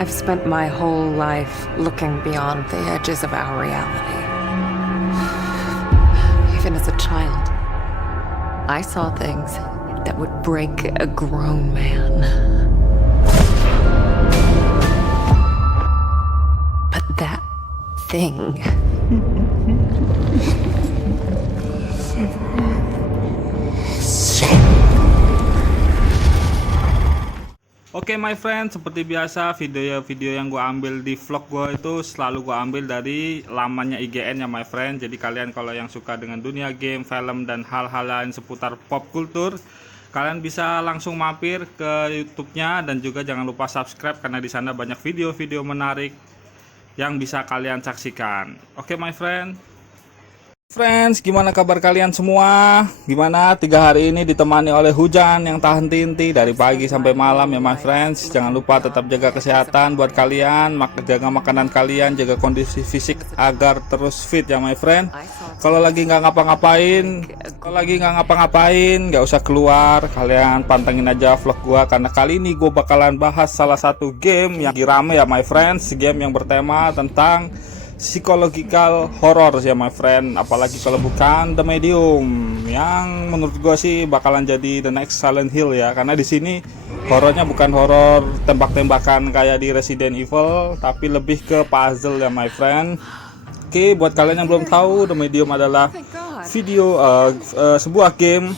I've spent my whole life looking beyond the edges of our reality. Even as a child, I saw things that would break a grown man. But that thing... Oke my friend, seperti biasa video-video yang gue ambil di vlog gue itu selalu gue ambil dari lamannya IGN ya my friend. Jadi kalian kalau yang suka dengan dunia game, film, dan hal-hal lain seputar pop culture, kalian bisa langsung mampir ke YouTube-nya. Dan juga jangan lupa subscribe karena di sana banyak video-video menarik yang bisa kalian saksikan. Oke my friend. Friends, gimana kabar kalian semua? Gimana 3 hari ini ditemani oleh hujan yang tak henti-henti dari pagi sampai malam ya my friends. Jangan lupa tetap jaga kesehatan buat kalian, jaga makanan kalian, jaga kondisi fisik agar terus fit ya my friend. Kalau lagi nggak ngapa-ngapain, nggak usah keluar, kalian pantengin aja vlog gua karena kali ini gue bakalan bahas salah satu game yang lagi rame ya my friends. Game yang bertema tentang psychological horror ya my friend, apalagi kalau bukan The Medium, yang menurut gue sih bakalan jadi the next Silent Hill ya, karena di sini horornya bukan horor tembak-tembakan kayak di Resident Evil, tapi lebih ke puzzle ya my friend. Oke, buat kalian yang belum tahu, The Medium adalah sebuah game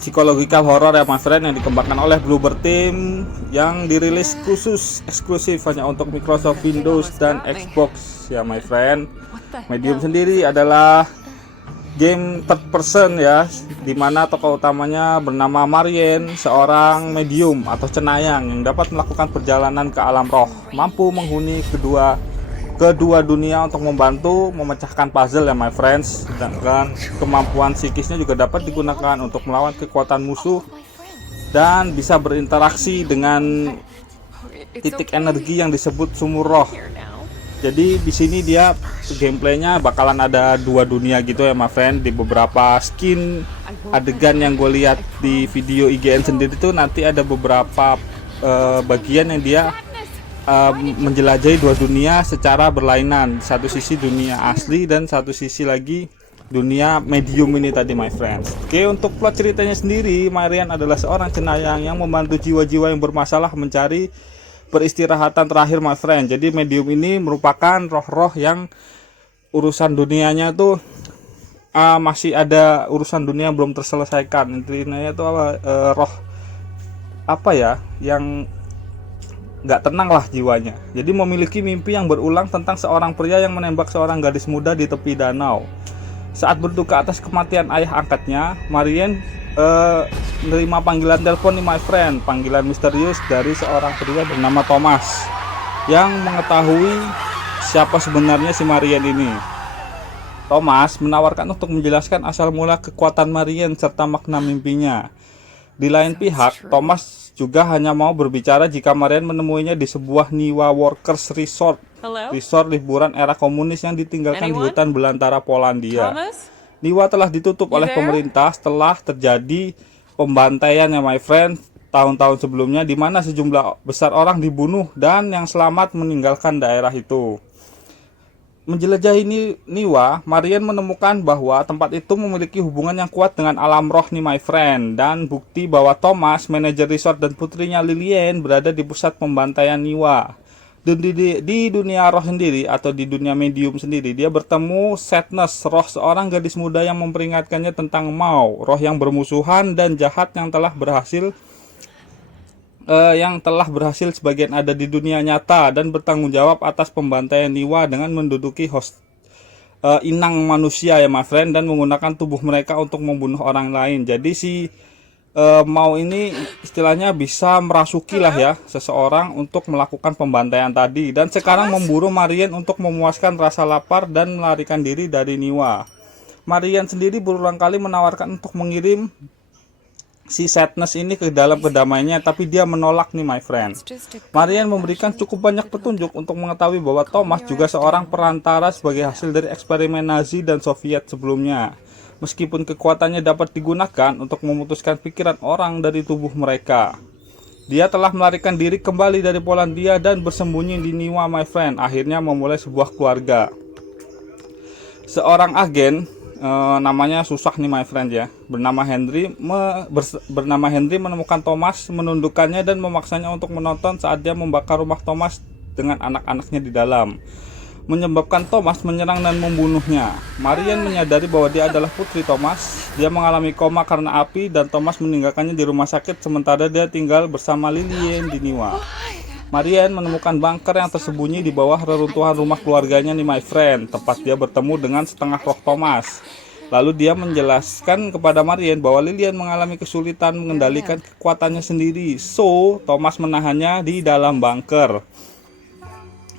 psychological horror ya my friend yang dikembangkan oleh Bloober Team, yang dirilis khusus eksklusif hanya untuk Microsoft Windows dan Xbox ya my friend. Medium sendiri adalah game third person ya, dimana tokoh utamanya bernama Marianne, seorang medium atau cenayang yang dapat melakukan perjalanan ke alam roh, mampu menghuni kedua dunia untuk membantu memecahkan puzzle ya my friends. Dan kemampuan psikisnya juga dapat digunakan untuk melawan kekuatan musuh dan bisa berinteraksi dengan titik energi yang disebut sumur roh. Jadi di sini dia gameplaynya bakalan ada 2 dunia gitu ya my friend. Di beberapa skin adegan yang gue lihat di video IGN sendiri tuh nanti ada beberapa bagian yang dia menjelajahi 2 dunia secara berlainan. Satu sisi dunia asli dan satu sisi lagi dunia medium ini tadi my friends. Oke, untuk plot ceritanya sendiri, Marianne adalah seorang cenayang yang membantu jiwa-jiwa yang bermasalah mencari peristirahatan terakhir my friend. Jadi medium ini merupakan roh-roh yang urusan dunianya tuh masih ada urusan dunia yang belum terselesaikan. Intinya itu roh apa ya, yang nggak tenang lah jiwanya. Jadi memiliki mimpi yang berulang tentang seorang pria yang menembak seorang gadis muda di tepi danau. Saat berduka atas kematian ayah angkatnya, Marianne menerima panggilan telepon nih my friend, panggilan misterius dari seorang pria bernama Thomas yang mengetahui siapa sebenarnya si Marianne ini. Thomas menawarkan untuk menjelaskan asal mula kekuatan Marianne serta makna mimpinya. Di lain pihak, Thomas juga hanya mau berbicara jika Marianne menemuinya di sebuah Niwa Workers Resort. Resort liburan era komunis yang ditinggalkan di hutan belantara Polandia. Niwa telah ditutup oleh pemerintah setelah terjadi pembantaian ya my friend tahun-tahun sebelumnya, di mana sejumlah besar orang dibunuh dan yang selamat meninggalkan daerah itu. Menjelajahi Niwa, Marianne menemukan bahwa tempat itu memiliki hubungan yang kuat dengan alam roh nih my friend, dan bukti bahwa Thomas, manajer resort, dan putrinya Lillian berada di pusat pembantaian Niwa. Dan di dunia roh sendiri atau di dunia medium sendiri, dia bertemu Sadness, roh seorang gadis muda yang memperingatkannya tentang Mau, roh yang bermusuhan dan jahat yang telah berhasil sebagian ada di dunia nyata dan bertanggung jawab atas pembantaian Niwa dengan menduduki inang manusia ya my friend, dan menggunakan tubuh mereka untuk membunuh orang lain. Jadi si Mau ini istilahnya bisa merasuki lah ya seseorang untuk melakukan pembantaian tadi, dan sekarang memburu Marianne untuk memuaskan rasa lapar dan melarikan diri dari Niwa. Marianne sendiri berulang kali menawarkan untuk mengirim si Sadness ini ke dalam kedamaiannya, tapi dia menolak nih my friend. Marianne memberikan cukup banyak petunjuk untuk mengetahui bahwa Thomas juga seorang perantara sebagai hasil dari eksperimen Nazi dan Soviet sebelumnya. Meskipun kekuatannya dapat digunakan untuk memutuskan pikiran orang dari tubuh mereka. Dia telah melarikan diri kembali dari Polandia dan bersembunyi di Niwa, my friend. Akhirnya memulai sebuah keluarga. Seorang agen, namanya susah nih my friend ya, bernama Henry menemukan Thomas, menundukkannya dan memaksanya untuk menonton saat dia membakar rumah Thomas dengan anak-anaknya di dalam, menyebabkan Thomas menyerang dan membunuhnya. Marian menyadari bahwa dia adalah putri Thomas. Dia mengalami koma karena api dan Thomas meninggalkannya di rumah sakit sementara dia tinggal bersama Lillian di Niwa. Marian menemukan bunker yang tersembunyi di bawah reruntuhan rumah keluarganya nih my friend, tempat dia bertemu dengan setengah roh Thomas. Lalu dia menjelaskan kepada Marian bahwa Lillian mengalami kesulitan mengendalikan kekuatannya sendiri. So, Thomas menahannya di dalam bunker.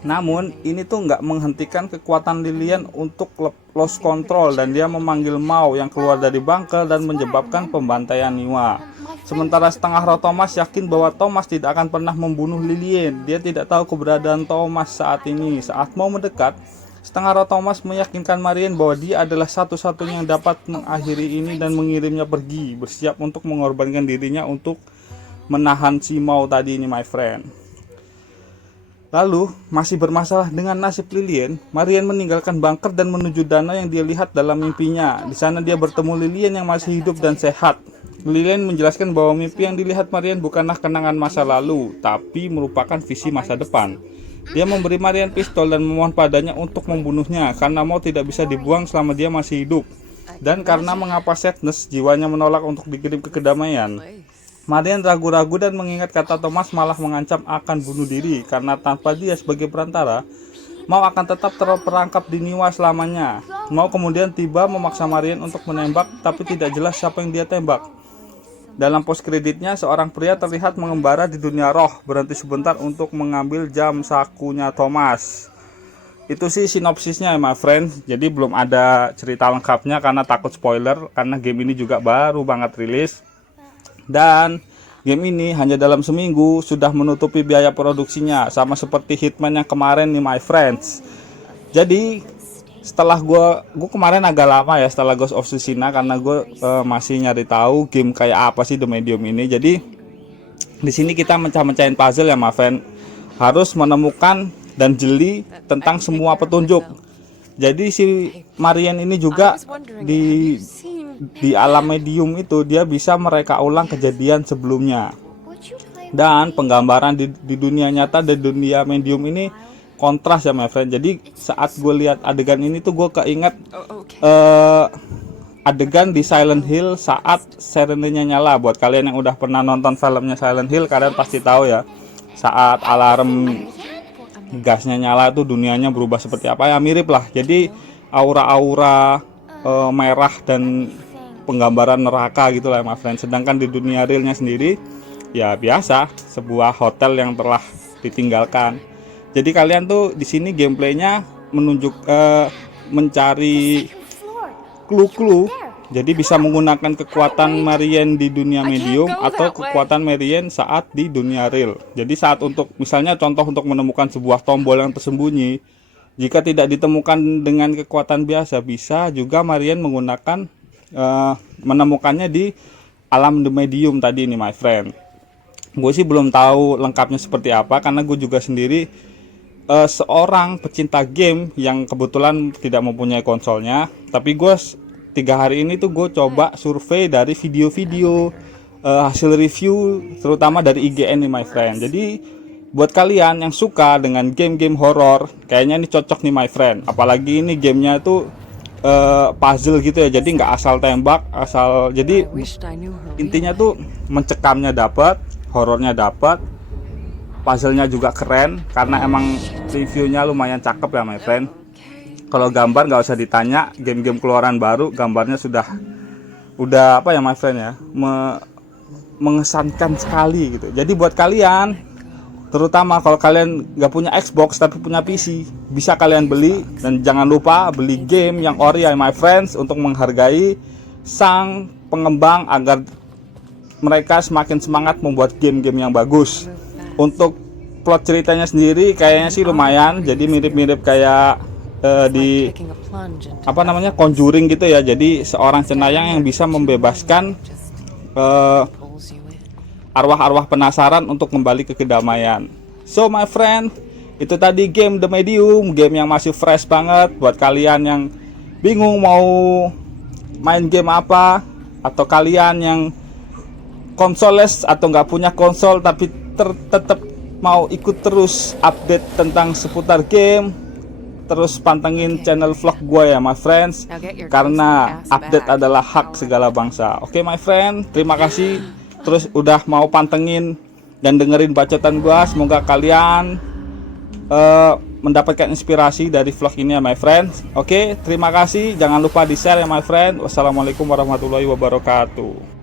Namun, ini tuh nggak menghentikan kekuatan Lillian untuk lost control dan dia memanggil Mao yang keluar dari bunker dan menyebabkan pembantaian Niwa. Sementara setengah roh Thomas yakin bahwa Thomas tidak akan pernah membunuh Lillian. Dia tidak tahu keberadaan Thomas saat ini. Saat mau mendekat, setengah roh Thomas meyakinkan Marian bahwa dia adalah satu-satunya yang dapat mengakhiri ini dan mengirimnya pergi, bersiap untuk mengorbankan dirinya untuk menahan si Mao tadi ini my friend. Lalu, masih bermasalah dengan nasib Lillian, Marian meninggalkan bunker dan menuju danau yang dia lihat dalam mimpinya. Di sana dia bertemu Lillian yang masih hidup dan sehat. Lillian menjelaskan bahwa mimpi yang dilihat Marian bukanlah kenangan masa lalu, tapi merupakan visi masa depan. Dia memberi Marian pistol dan memohon padanya untuk membunuhnya karena Mao tidak bisa dibuang selama dia masih hidup. Dan karena mengapa Sadness jiwanya menolak untuk dikirim ke kedamaian. Marian ragu-ragu dan mengingat kata Thomas malah mengancam akan bunuh diri karena tanpa dia sebagai perantara, Mao akan tetap terperangkap di Niwa selamanya. Mao kemudian tiba memaksa Marian untuk menembak, tapi tidak jelas siapa yang dia tembak. Dalam post kreditnya, seorang pria terlihat mengembara di dunia roh, berhenti sebentar untuk mengambil jam sakunya Thomas. Itu sih sinopsisnya my friend. Jadi belum ada cerita lengkapnya karena takut spoiler, karena game ini juga baru banget rilis. Dan game ini hanya dalam seminggu sudah menutupi biaya produksinya, sama seperti Hitman yang kemarin nih my friends. Jadi setelah gue kemarin agak lama ya setelah Ghost of Tsushima, karena gue masih nyari tahu game kayak apa sih The Medium ini. Jadi di sini kita mecah-mecahin puzzle ya my friend, harus menemukan dan jeli tentang semua petunjuk. Jadi si Marian ini juga di alam medium itu dia bisa mereka ulang kejadian sebelumnya. Dan penggambaran di dunia nyata dan dunia medium ini kontras ya my friend. Jadi saat gue lihat adegan ini tuh gue keinget adegan di Silent Hill saat sirenenya nyala. Buat kalian yang udah pernah nonton filmnya Silent Hill, kalian pasti tahu ya, saat alarm gasnya nyala tuh dunianya berubah seperti apa ya, mirip lah. Jadi aura-aura merah dan penggambaran neraka gitu lah my friend. Sedangkan di dunia realnya sendiri ya biasa, sebuah hotel yang telah ditinggalkan. Jadi kalian tuh di sini gameplaynya menunjuk mencari clue-clue. Jadi bisa menggunakan kekuatan Marian di dunia medium atau kekuatan Marian saat di dunia real. Jadi saat untuk misalnya contoh untuk menemukan sebuah tombol yang tersembunyi, jika tidak ditemukan dengan kekuatan biasa, bisa juga Marian menggunakan menemukannya di alam The Medium tadi nih my friend. Gue sih belum tahu lengkapnya seperti apa karena gue juga sendiri seorang pecinta game yang kebetulan tidak mempunyai konsolnya. Tapi gue 3 hari ini tuh gue coba survei dari video-video hasil review, terutama dari IGN nih my friend. Jadi buat kalian yang suka dengan game-game horor, kayaknya ini cocok nih my friend. Apalagi ini gamenya tuh puzzle gitu ya, jadi nggak asal tembak, jadi intinya tuh mencekamnya dapat, horornya dapat, puzzle-nya juga keren karena emang reviewnya lumayan cakep ya my friend. Kalau gambar nggak usah ditanya, game-game keluaran baru gambarnya udah apa ya my friend ya, mengesankan sekali gitu. Jadi buat kalian, terutama kalau kalian nggak punya Xbox tapi punya PC, bisa kalian beli. Dan jangan lupa beli game yang ori ya my friends, untuk menghargai sang pengembang agar mereka semakin semangat membuat game-game yang bagus. Untuk plot ceritanya sendiri kayaknya sih lumayan, jadi mirip-mirip kayak di apa namanya Conjuring gitu ya. Jadi seorang cenayang yang bisa membebaskan arwah-arwah penasaran untuk kembali ke kedamaian. So my friend, itu tadi game The Medium, game yang masih fresh banget buat kalian yang bingung mau main game apa, atau kalian yang konsoles atau nggak punya konsol tapi tetap mau ikut terus update tentang seputar game. Terus pantengin channel vlog gue ya my friends, karena update adalah hak segala bangsa. Oke my friend, terima kasih terus udah mau pantengin dan dengerin bacotan gue. Semoga kalian mendapatkan inspirasi dari vlog ini ya my friends. Oke, terima kasih, jangan lupa di share ya my friend. Wassalamualaikum warahmatullahi wabarakatuh.